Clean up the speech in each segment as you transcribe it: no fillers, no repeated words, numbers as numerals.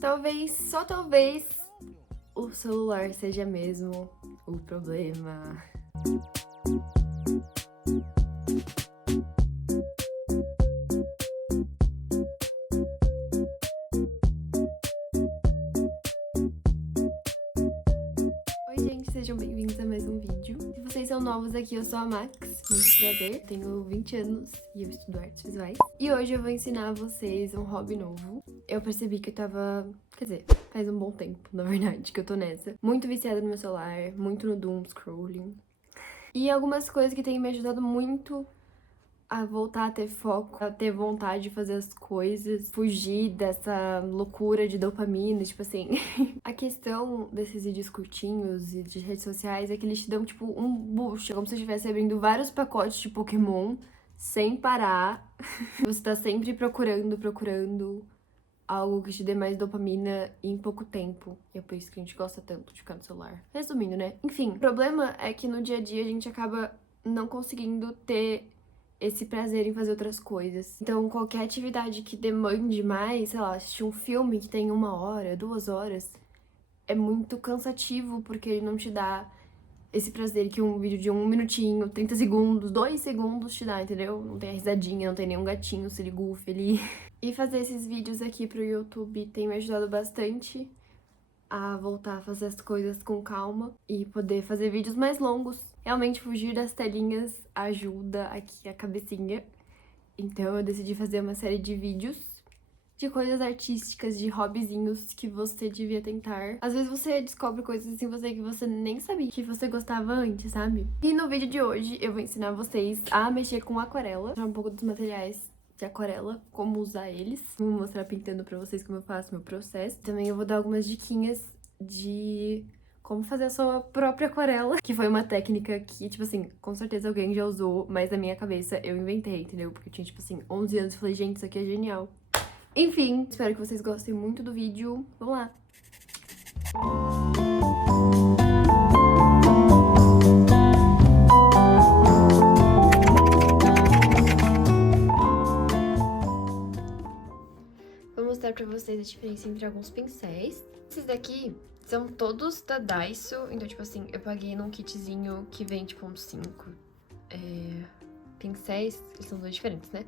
Talvez, só talvez, o celular seja mesmo o problema. Oi, gente, sejam bem-vindos a mais um vídeo. Se vocês são novos aqui, eu sou a Max, muito prazer. Tenho 20 anos e eu estudo artes visuais. E hoje eu vou ensinar a vocês um hobby novo. Eu percebi que eu tava... Quer dizer, faz um bom tempo, na verdade, que eu tô nessa. Muito viciada no meu celular, muito no doom scrolling. E algumas coisas que têm me ajudado muito a voltar a ter foco, a ter vontade de fazer as coisas, fugir dessa loucura de dopamina, tipo assim. A questão desses vídeos curtinhos e de redes sociais é que eles te dão, tipo, um boost, como se você estivesse abrindo vários pacotes de Pokémon sem parar. Você tá sempre procurando algo que te dê mais dopamina em pouco tempo. E é por isso que a gente gosta tanto de ficar no celular. Resumindo, né? Enfim, o problema é que no dia a dia a gente acaba não conseguindo ter esse prazer em fazer outras coisas. Então, qualquer atividade que demande mais, sei lá, assistir um filme que tem 1 hora, 2 horas, é muito cansativo, porque ele não te dá esse prazer que um vídeo de 1 minutinho, 30 segundos, 2 segundos te dá, entendeu? Não tem a risadinha, não tem nenhum gatinho sirigufe ali. E fazer esses vídeos aqui pro YouTube tem me ajudado bastante a voltar a fazer as coisas com calma e poder fazer vídeos mais longos. Realmente fugir das telinhas ajuda aqui a cabecinha. Então eu decidi fazer uma série de vídeos de coisas artísticas, de hobbyzinhos que você devia tentar. Às vezes você descobre coisas em você que você nem sabia que você gostava antes, sabe? E no vídeo de hoje eu vou ensinar vocês a mexer com aquarela, mostrar um pouco dos materiais de aquarela, como usar eles. Vou mostrar pintando pra vocês como eu faço meu processo. Também eu vou dar algumas diquinhas de como fazer a sua própria aquarela, que foi uma técnica que, tipo assim, com certeza alguém já usou, mas na minha cabeça eu inventei, entendeu? Porque eu tinha, tipo assim, 11 anos e falei, gente, isso aqui é genial. Enfim, espero que vocês gostem muito do vídeo. Vamos lá! Vou mostrar pra vocês a diferença entre alguns pincéis. Esses daqui são todos da Daiso, então, tipo assim, eu paguei num kitzinho que vem, tipo, uns 5 pincéis. Eles são dois diferentes, né?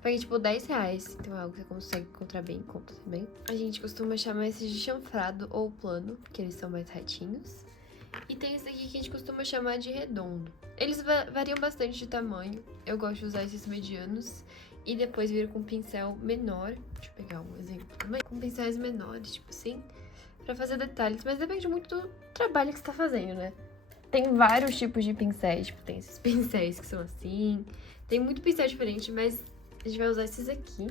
Paguei, tipo, R$10, então é algo que você consegue encontrar bem em conta também. A gente costuma chamar esses de chanfrado ou plano, que eles são mais retinhos. E tem esse aqui que a gente costuma chamar de redondo. Eles variam bastante de tamanho, eu gosto de usar esses medianos. E depois vir com um pincel menor, deixa eu pegar um exemplo também, com pincéis menores, tipo assim, pra fazer detalhes. Mas depende muito do trabalho que você tá fazendo, né? Tem vários tipos de pincéis, tipo, tem esses pincéis que são assim. Tem muito pincel diferente, mas a gente vai usar esses aqui.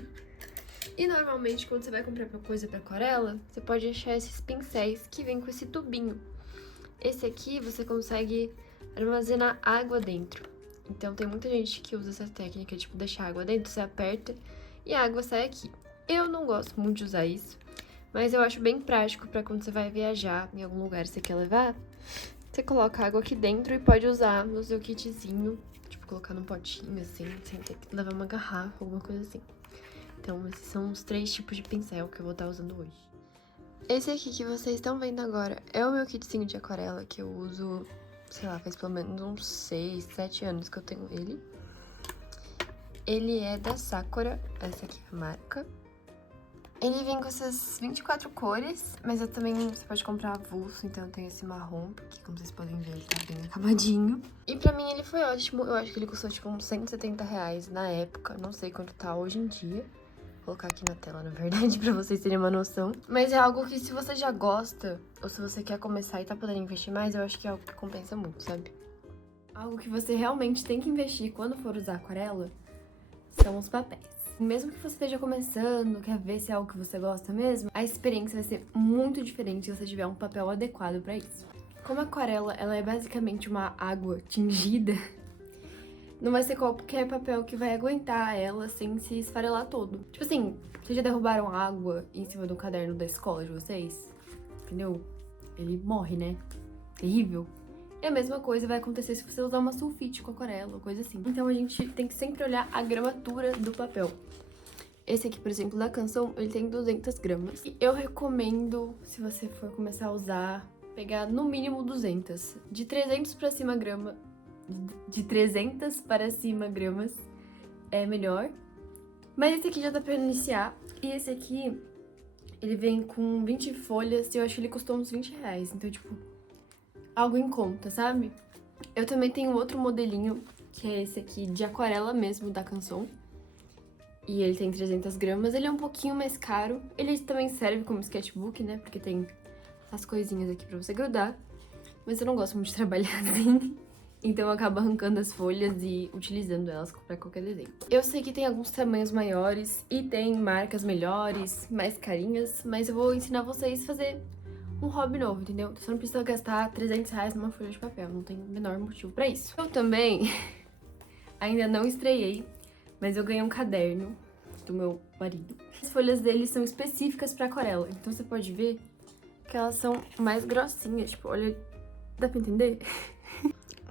E normalmente, quando você vai comprar coisa pra aquarela, você pode achar esses pincéis que vêm com esse tubinho. Esse aqui você consegue armazenar água dentro. Então tem muita gente que usa essa técnica, tipo, deixar água dentro, você aperta e a água sai aqui. Eu não gosto muito de usar isso, mas eu acho bem prático pra quando você vai viajar em algum lugar que você quer levar. Você coloca água aqui dentro e pode usar no seu kitzinho, tipo, colocar num potinho assim, sem ter que levar uma garrafa, alguma coisa assim. Então esses são os 3 tipos de pincel que eu vou estar usando hoje. Esse aqui que vocês estão vendo agora é o meu kitzinho de aquarela que eu uso, sei lá, faz pelo menos uns 6, 7 anos que eu tenho ele. Ele é da Sakura, essa aqui é a marca. Ele vem com essas 24 cores, mas eu também, você pode comprar avulso, então tem esse marrom, porque como vocês podem ver, ele tá bem acabadinho. E pra mim ele foi ótimo, eu acho que ele custou tipo uns R$170 na época, não sei quanto tá hoje em dia. Vou colocar aqui na tela, na verdade, pra vocês terem uma noção. Mas é algo que se você já gosta, ou se você quer começar e tá podendo investir mais, eu acho que é algo que compensa muito, sabe? Algo que você realmente tem que investir quando for usar aquarela são os papéis. Mesmo que você esteja começando, quer ver se é algo que você gosta mesmo, a experiência vai ser muito diferente se você tiver um papel adequado pra isso. Como a aquarela, ela é basicamente uma água tingida, não vai ser qualquer papel que vai aguentar ela sem se esfarelar todo. Tipo assim, vocês já derrubaram água em cima do caderno da escola de vocês? Entendeu? Ele morre, né? Terrível. E a mesma coisa vai acontecer se você usar uma sulfite com aquarela ou coisa assim. Então a gente tem que sempre olhar a gramatura do papel. Esse aqui, por exemplo, da Canção, ele tem 200 gramas. E eu recomendo, se você for começar a usar, pegar no mínimo 200. De 300 para cima grama, de 300 para cima gramas é melhor. Mas esse aqui já dá pra iniciar. E esse aqui, ele vem com 20 folhas e eu acho que ele custou uns 20 reais. Então, tipo, algo em conta, sabe? Eu também tenho outro modelinho, que é esse aqui, de aquarela mesmo, da Canção. E ele tem 300 gramas, ele é um pouquinho mais caro. Ele também serve como sketchbook, né? Porque tem as coisinhas aqui pra você grudar. Mas eu não gosto muito de trabalhar assim. Então eu acabo arrancando as folhas e utilizando elas pra qualquer desenho. Eu sei que tem alguns tamanhos maiores e tem marcas melhores, mais carinhas. Mas eu vou ensinar vocês a fazer um hobby novo, entendeu? Você não precisa gastar 300 reais numa folha de papel. Não tem o menor motivo pra isso. Eu também ainda não estreiei, mas eu ganhei um caderno do meu marido. As folhas dele são específicas pra aquarela, então você pode ver que elas são mais grossinhas, tipo, olha, dá pra entender?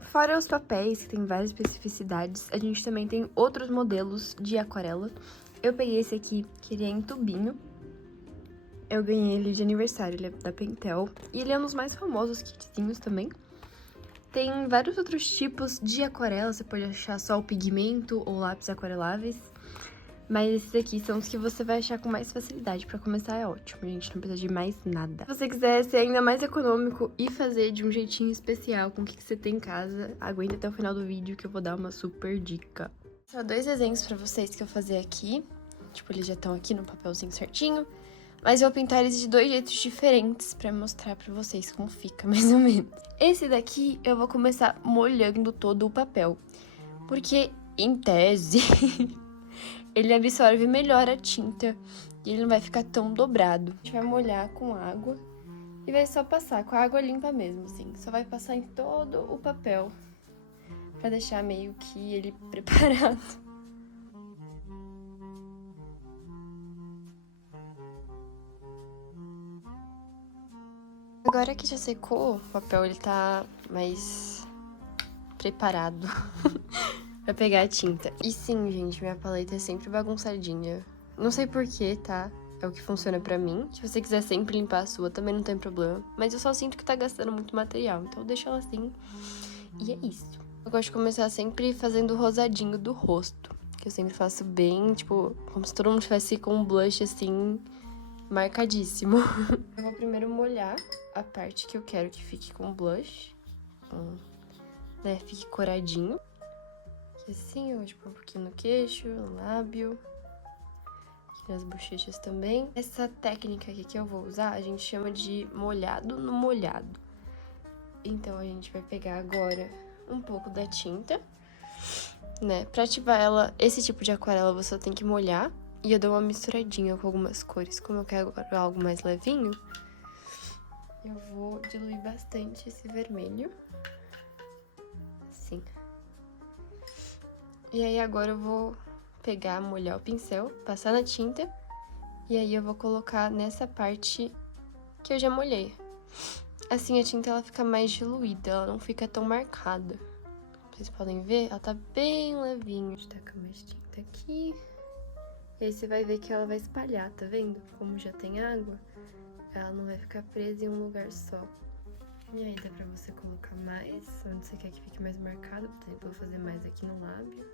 Fora os papéis, que tem várias especificidades, a gente também tem outros modelos de aquarela. Eu peguei esse aqui, que ele é em tubinho. Eu ganhei ele de aniversário, ele é da Pentel. E ele é um dos mais famosos kitzinhos também. Tem vários outros tipos de aquarela, você pode achar só o pigmento ou lápis aquareláveis. Mas esses aqui são os que você vai achar com mais facilidade. Pra começar é ótimo, gente, não precisa de mais nada. Se você quiser ser ainda mais econômico e fazer de um jeitinho especial com o que você tem em casa, aguenta até o final do vídeo que eu vou dar uma super dica. Só 2 desenhos pra vocês que eu vou fazer aqui. Tipo, eles já estão aqui no papelzinho certinho. Mas eu vou pintar eles de 2 jeitos diferentes pra mostrar pra vocês como fica, mais ou menos. Esse daqui eu vou começar molhando todo o papel. Porque, em tese... ele absorve melhor a tinta e ele não vai ficar tão dobrado. A gente vai molhar com água e vai só passar com a água limpa mesmo, assim. Só vai passar em todo o papel pra deixar meio que ele preparado. Agora que já secou, o papel ele tá mais preparado pra pegar a tinta. E sim, gente, minha paleta é sempre bagunçadinha. Não sei porquê, tá? É o que funciona pra mim. Se você quiser sempre limpar a sua, também não tem problema. Mas eu só sinto que tá gastando muito material, então eu deixo ela assim. E é isso. Eu gosto de começar sempre fazendo o rosadinho do rosto. Que eu sempre faço bem, tipo, como se todo mundo tivesse com um blush, assim, marcadíssimo. Eu vou primeiro molhar a parte que eu quero que fique com blush. Né, fique coradinho. Assim, eu vou tipo um pouquinho no queixo, no lábio, aqui nas bochechas também. Essa técnica aqui que eu vou usar, a gente chama de molhado no molhado. Então, a gente vai pegar agora um pouco da tinta, né? Pra ativar ela, esse tipo de aquarela você só tem que molhar. E eu dou uma misturadinha com algumas cores. Como eu quero algo mais levinho, eu vou diluir bastante esse vermelho. Assim. E aí agora eu vou pegar, molhar o pincel, passar na tinta. E aí eu vou colocar nessa parte que eu já molhei. Assim a tinta ela fica mais diluída, ela não fica tão marcada. Vocês podem ver, ela tá bem levinha. A gente taca mais tinta aqui. E aí você vai ver que ela vai espalhar, tá vendo? Como já tem água, ela não vai ficar presa em um lugar só. E aí dá pra você colocar mais, onde você quer que fique mais marcado. Por exemplo, eu vou fazer mais aqui no lábio.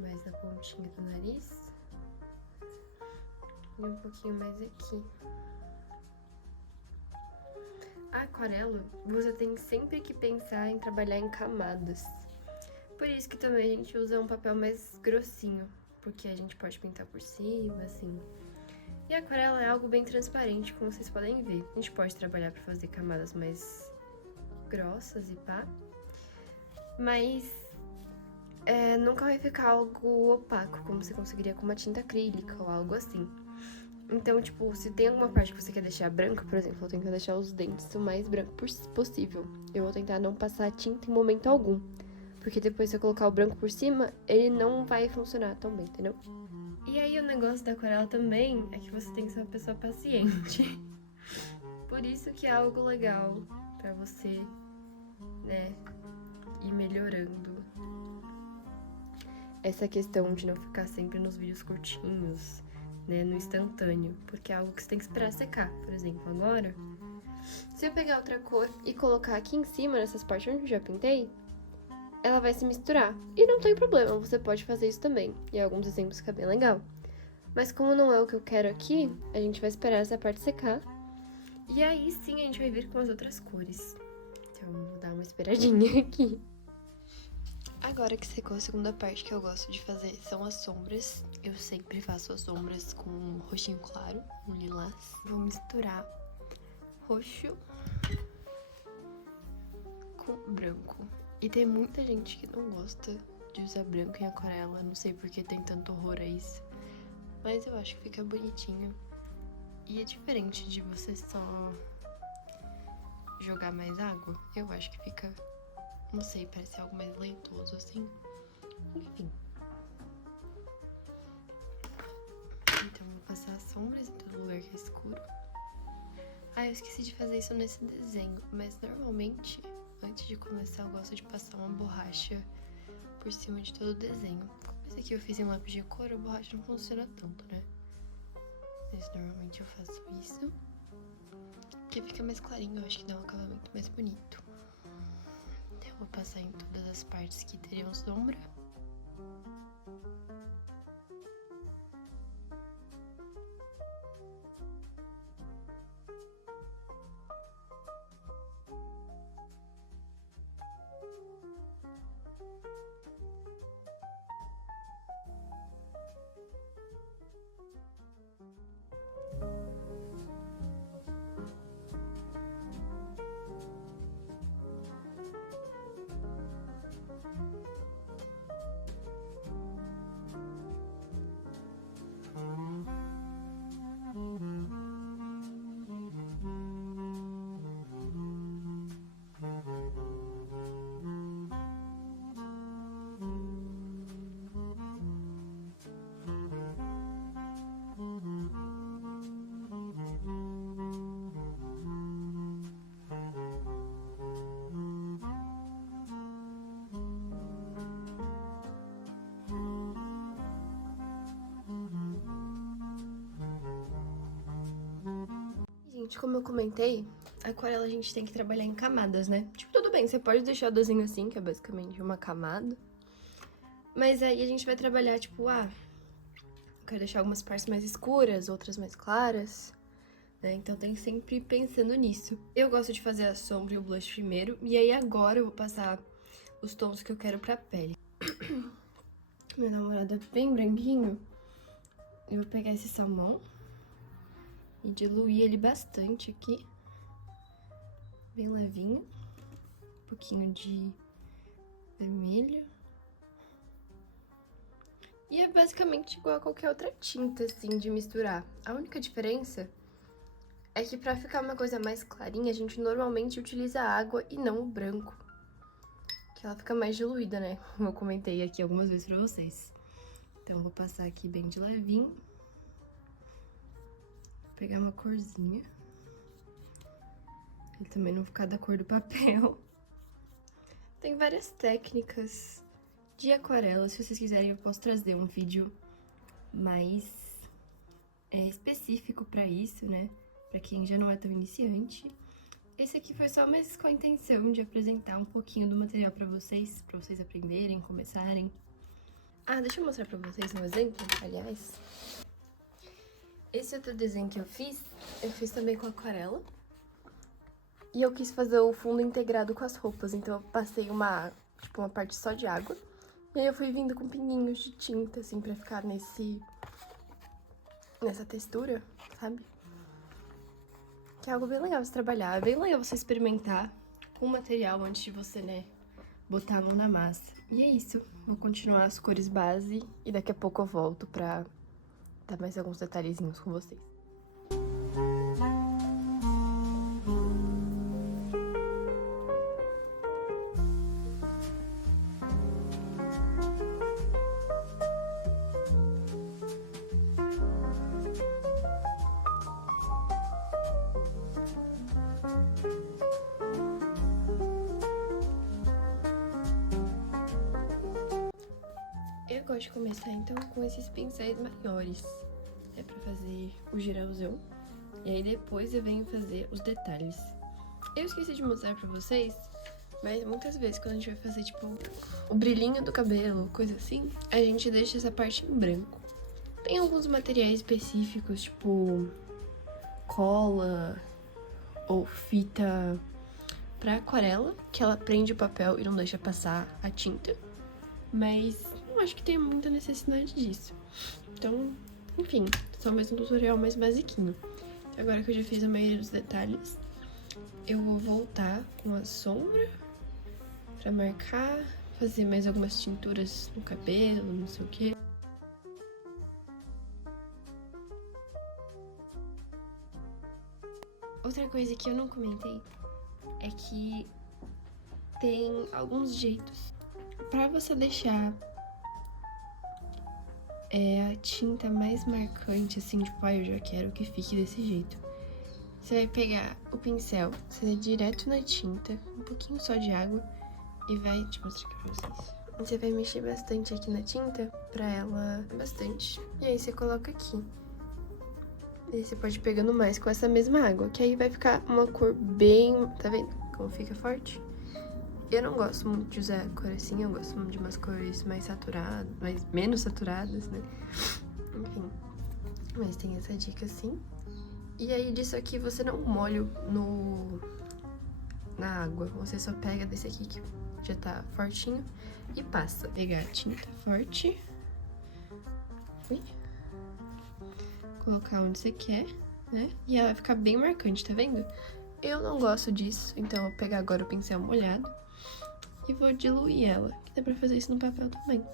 Mais na pontinha do nariz. E um pouquinho mais aqui. A aquarela, você tem sempre que pensar em trabalhar em camadas. Por isso que também a gente usa um papel mais grossinho. Porque a gente pode pintar por cima, assim. E a aquarela é algo bem transparente, como vocês podem ver. A gente pode trabalhar para fazer camadas mais grossas e pá. Mas nunca vai ficar algo opaco, como você conseguiria com uma tinta acrílica ou algo assim. Então, tipo, se tem alguma parte que você quer deixar branca, por exemplo, eu tenho que deixar os dentes o mais branco possível. Eu vou tentar não passar tinta em momento algum. Porque depois, se eu colocar o branco por cima, ele não vai funcionar tão bem, entendeu? E aí, o negócio da aquarela também é que você tem que ser uma pessoa paciente. Por isso que é algo legal pra você, né, ir melhorando. essa questão de não ficar sempre nos vídeos curtinhos, né, no instantâneo, porque é algo que você tem que esperar secar. Por exemplo, agora, se eu pegar outra cor e colocar aqui em cima, nessas partes onde eu já pintei, ela vai se misturar. E não tem problema, você pode fazer isso também. E alguns exemplos fica bem legal. Mas como não é o que eu quero aqui, a gente vai esperar essa parte secar. E aí sim a gente vai vir com as outras cores. Então, vou dar uma esperadinha aqui. Agora que secou a segunda parte que eu gosto de fazer são as sombras. Eu sempre faço as sombras com um roxinho claro, um lilás. Vou misturar roxo com branco. E tem muita gente que não gosta de usar branco em aquarela. Não sei porque tem tanto horror a isso. Mas eu acho que fica bonitinho. E é diferente de você só jogar mais água. Eu acho que fica, não sei, parece algo mais leitoso assim. Enfim. Então vou passar sombras em todo lugar que é escuro. Ah, eu esqueci de fazer isso nesse desenho, mas normalmente, antes de começar, eu gosto de passar uma borracha por cima de todo o desenho. Como esse aqui eu fiz em lápis de cor, a borracha não funciona tanto, né? Mas normalmente eu faço isso, porque fica mais clarinho, eu acho que dá um acabamento mais bonito. Então eu vou passar em todas as partes que teriam sombra. Gente, como eu comentei, a aquarela a gente tem que trabalhar em camadas, né? Tipo, tudo bem, você pode deixar o desenho assim, que é basicamente uma camada. Mas aí a gente vai trabalhar, tipo, eu quero deixar algumas partes mais escuras, outras mais claras, né? Então tem que sempre ir pensando nisso. Eu gosto de fazer a sombra e o blush primeiro, e aí agora eu vou passar os tons que eu quero pra pele. Meu namorado é bem branquinho. Eu vou pegar esse salmão e diluir ele bastante aqui. Bem levinho. Um pouquinho de vermelho. E é basicamente igual a qualquer outra tinta, assim, de misturar. A única diferença é que pra ficar uma coisa mais clarinha, a gente normalmente utiliza a água e não o branco. Que ela fica mais diluída, né? Como eu comentei aqui algumas vezes pra vocês. Então, eu vou passar aqui bem de levinho. Vou pegar uma corzinha. Ele também não ficar da cor do papel. Tem várias técnicas de aquarela. Se vocês quiserem, eu posso trazer um vídeo mais específico pra isso, né? Pra quem já não é tão iniciante. Esse aqui foi só mais com a intenção de apresentar um pouquinho do material pra vocês aprenderem, começarem. Ah, deixa eu mostrar pra vocês um exemplo, aliás. Esse outro desenho que eu fiz também com aquarela. E eu quis fazer o fundo integrado com as roupas, então eu passei uma parte só de água. E aí eu fui vindo com pinguinhos de tinta, assim, pra ficar nessa textura, sabe? Que é algo bem legal de trabalhar, é bem legal você experimentar com o material antes de você, né, botar a mão na massa. E é isso, vou continuar as cores base e daqui a pouco eu volto pra dar mais alguns detalhezinhos com vocês. Eu gosto gosto de começar, então, com esses pincéis maiores. É pra fazer o geralzão. E aí depois eu venho fazer os detalhes. Eu esqueci de mostrar pra vocês, mas muitas vezes quando a gente vai fazer, tipo, o brilhinho do cabelo, coisa assim, a gente deixa essa parte em branco. Tem alguns materiais específicos, tipo cola ou fita pra aquarela, que ela prende o papel e não deixa passar a tinta. Mas não acho que tenha muita necessidade disso. Então, enfim, só mais um tutorial mais basiquinho. Agora que eu já fiz a maioria dos detalhes, eu vou voltar com a sombra pra marcar, fazer mais algumas tinturas no cabelo, não sei o quê. Outra coisa que eu não comentei é que tem alguns jeitos pra você deixar a tinta mais marcante, assim, tipo, eu já quero que fique desse jeito. Você vai pegar o pincel, você vai direto na tinta, um pouquinho só de água, e vai, deixa eu mostrar aqui pra vocês. Você vai mexer bastante aqui na tinta, pra ela bastante, e aí você coloca aqui. E aí você pode ir pegando mais com essa mesma água, que aí vai ficar uma cor bem, tá vendo como fica forte? Eu não gosto muito de usar cor assim, eu gosto muito de umas cores mais saturadas, menos saturadas, né? Enfim, mas tem essa dica assim. E aí disso aqui você não molha na água, você só pega desse aqui que já tá fortinho e passa. Pegar a tinta forte, colocar onde você quer, né? E ela vai ficar bem marcante, tá vendo? Eu não gosto disso, então eu vou pegar agora o pincel molhado e vou diluir ela, que dá pra fazer isso no papel também.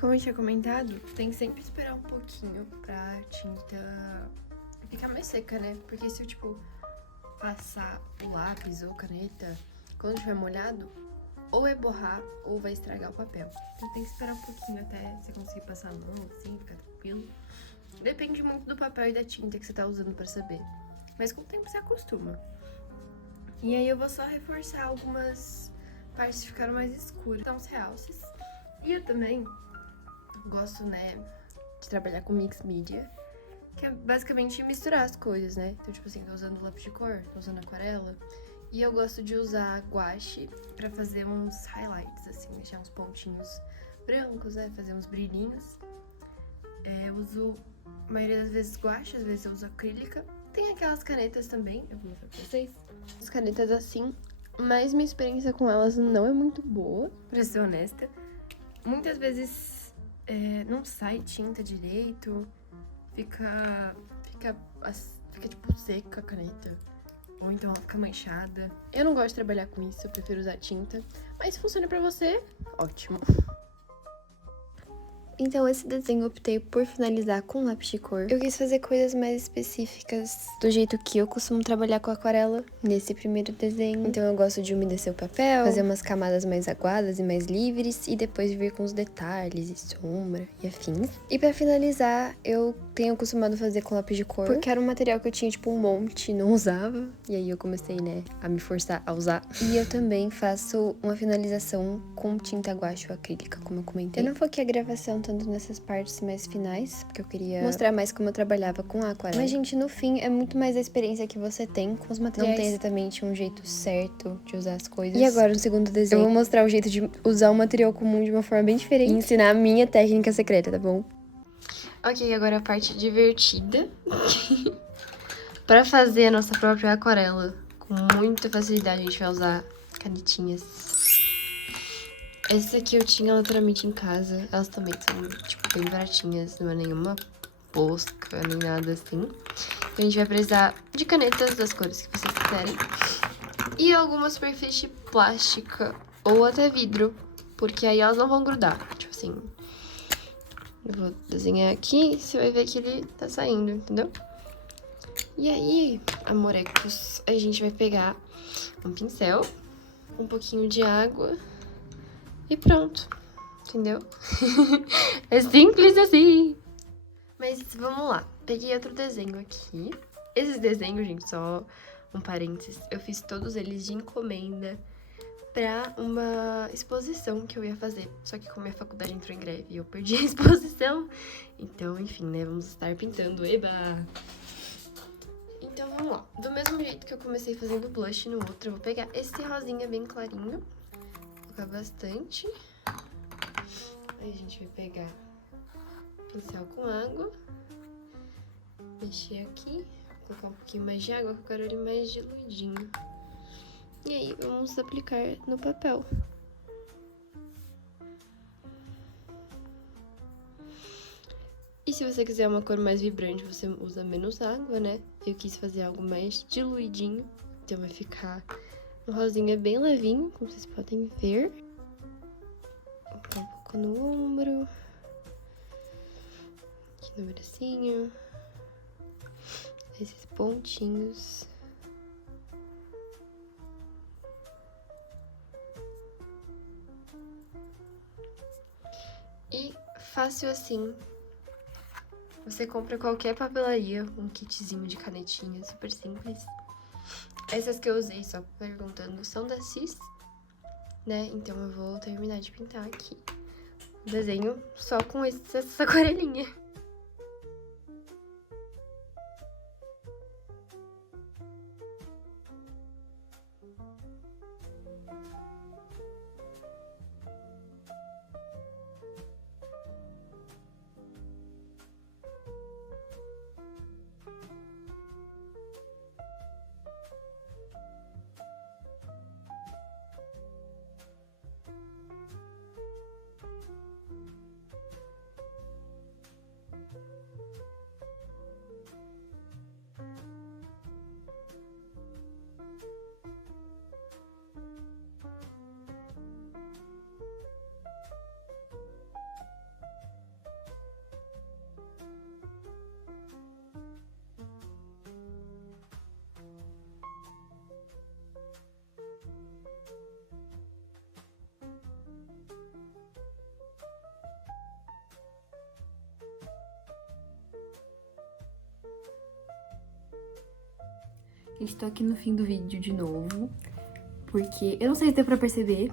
Como eu tinha comentado, tem que sempre esperar um pouquinho pra tinta ficar mais seca, né? Porque se eu, tipo, passar o lápis ou caneta quando estiver molhado, ou vai borrar ou vai estragar o papel. Então tem que esperar um pouquinho até você conseguir passar a mão, assim, ficar tranquilo. Depende muito do papel e da tinta que você tá usando pra saber. Mas com o tempo você acostuma. E aí eu vou só reforçar algumas partes que ficaram mais escuras. Então, os realces. E eu também gosto, né, de trabalhar com mix media, que é basicamente misturar as coisas, né? Então, tipo assim, tô usando lápis de cor, tô usando aquarela. E eu gosto de usar guache pra fazer uns highlights, assim, deixar uns pontinhos brancos, né? Fazer uns brilhinhos. Eu uso, a maioria das vezes, guache, às vezes eu uso acrílica. Tem aquelas canetas também, eu vou mostrar pra vocês. As canetas assim, mas minha experiência com elas não é muito boa, pra ser honesta. Muitas vezes não sai tinta direito, fica tipo seca a caneta, ou então ela fica manchada. Eu não gosto de trabalhar com isso, eu prefiro usar tinta, mas se funciona pra você, ótimo. Então, esse desenho eu optei por finalizar com lápis de cor. Eu quis fazer coisas mais específicas do jeito que eu costumo trabalhar com aquarela nesse primeiro desenho. Então, eu gosto de umedecer o papel, fazer umas camadas mais aguadas e mais livres, e depois vir com os detalhes e sombra e afins. E pra finalizar, eu tenho acostumado fazer com lápis de cor, porque era um material que eu tinha, tipo, um monte e não usava. E aí eu comecei, né, a me forçar a usar. E eu também faço uma finalização com tinta guache ou acrílica, como eu comentei. Eu não foquei a gravação tanto nessas partes mais finais, porque eu queria mostrar mais como eu trabalhava com a aquarela. Mas, gente, no fim, é muito mais a experiência que você tem com os materiais. Não tem exatamente um jeito certo de usar as coisas. E agora, no segundo desenho, eu vou mostrar o jeito de usar um material comum de uma forma bem diferente e ensinar a minha técnica secreta, tá bom? Ok, agora a parte divertida. Pra fazer a nossa própria aquarela com muita facilidade, a gente vai usar canetinhas. Essas aqui eu tinha literalmente em casa. Elas também são, tipo, bem baratinhas. Não é nenhuma posca, nem nada assim. Então a gente vai precisar de canetas das cores que vocês quiserem. E alguma superfície plástica ou até vidro. Porque aí elas não vão grudar. Tipo assim, eu vou desenhar aqui e você vai ver que ele tá saindo, entendeu? E aí, amorecos, a gente vai pegar um pincel, um pouquinho de água e pronto, entendeu? É simples assim. Mas vamos lá, peguei outro desenho aqui. Esses desenhos, gente, só um parênteses, eu fiz todos eles de encomenda pra uma exposição que eu ia fazer. Só que como minha faculdade entrou em greve e eu perdi a exposição, então, enfim, né, vamos estar pintando, eba! Então, vamos lá. Do mesmo jeito que eu comecei fazendo blush no outro, eu vou pegar esse rosinha bem clarinho, colocar bastante. Aí a gente vai pegar pincel com água, mexer aqui, colocar um pouquinho mais de água, que eu quero ele mais diluidinho. E aí, vamos aplicar no papel. E se você quiser uma cor mais vibrante, você usa menos água, né? Eu quis fazer algo mais diluidinho, então vai ficar um rosinha bem levinho, como vocês podem ver. Um pouco no ombro, aqui no bracinho, esses pontinhos. E fácil assim. Você compra qualquer papelaria, um kitzinho de canetinha, super simples. Essas que eu usei, só perguntando, são da Cis, né? Então eu vou terminar de pintar aqui o desenho só com essa aquarelinha. Gente, tô aqui no fim do vídeo de novo, porque eu não sei se deu pra perceber,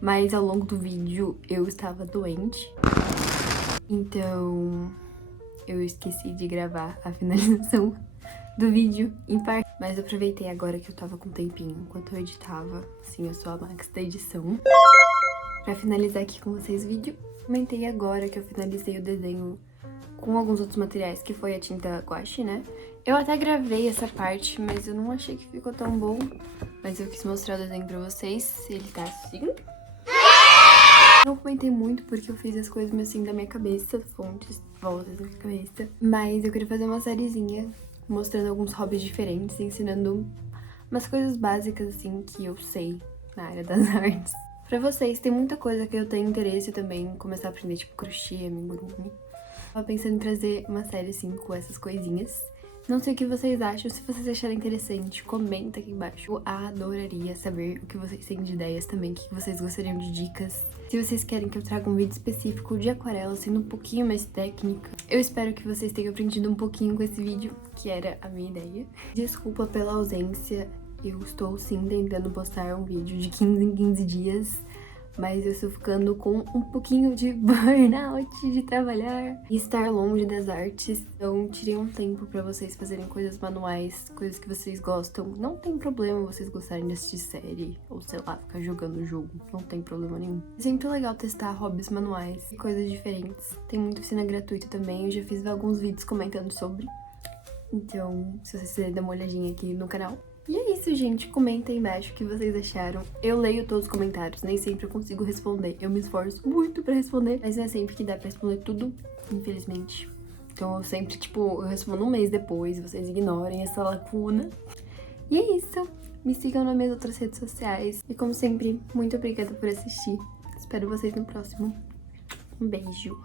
mas ao longo do vídeo eu estava doente. Então eu esqueci de gravar a finalização do vídeo em parte. Mas eu aproveitei agora que eu tava com um tempinho, enquanto eu editava, assim, eu sou a Max da edição, pra finalizar aqui com vocês o vídeo. Comentei agora que eu finalizei o desenho com alguns outros materiais, que foi a tinta guache, né? Eu até gravei essa parte, mas eu não achei que ficou tão bom. Mas eu quis mostrar o desenho pra vocês. Ele tá assim. Não comentei muito porque eu fiz as coisas meio assim da minha cabeça, fontes, voltas da minha cabeça. Mas eu queria fazer uma sériezinha mostrando alguns hobbies diferentes, ensinando umas coisas básicas assim que eu sei na área das artes. Pra vocês, tem muita coisa que eu tenho interesse também em começar a aprender, tipo crochê, amigurumi. Tava pensando em trazer uma série assim com essas coisinhas. Não sei o que vocês acham, se vocês acharem interessante, comenta aqui embaixo. Eu adoraria saber o que vocês têm de ideias também, o que vocês gostariam de dicas. Se vocês querem que eu traga um vídeo específico de aquarela, sendo um pouquinho mais técnica. Eu espero que vocês tenham aprendido um pouquinho com esse vídeo, que era a minha ideia. Desculpa pela ausência, eu estou sim tentando postar um vídeo de 15 em 15 dias. Mas eu estou ficando com um pouquinho de burnout de trabalhar e estar longe das artes. Então, tirei um tempo pra vocês fazerem coisas manuais, coisas que vocês gostam. Não tem problema vocês gostarem de assistir série ou, sei lá, ficar jogando o jogo. Não tem problema nenhum. É sempre legal testar hobbies manuais e coisas diferentes. Tem muito oficina gratuita também, eu já fiz alguns vídeos comentando sobre. Então, se vocês quiserem dar uma olhadinha aqui no canal. E é isso, gente. Comentem embaixo o que vocês acharam. Eu leio todos os comentários, nem sempre eu consigo responder. Eu me esforço muito pra responder, mas não é sempre que dá pra responder tudo, infelizmente. Então eu sempre, tipo, eu respondo um mês depois, vocês ignorem essa lacuna. E é isso. Me sigam nas minhas outras redes sociais. E como sempre, muito obrigada por assistir. Espero vocês no próximo. Um beijo.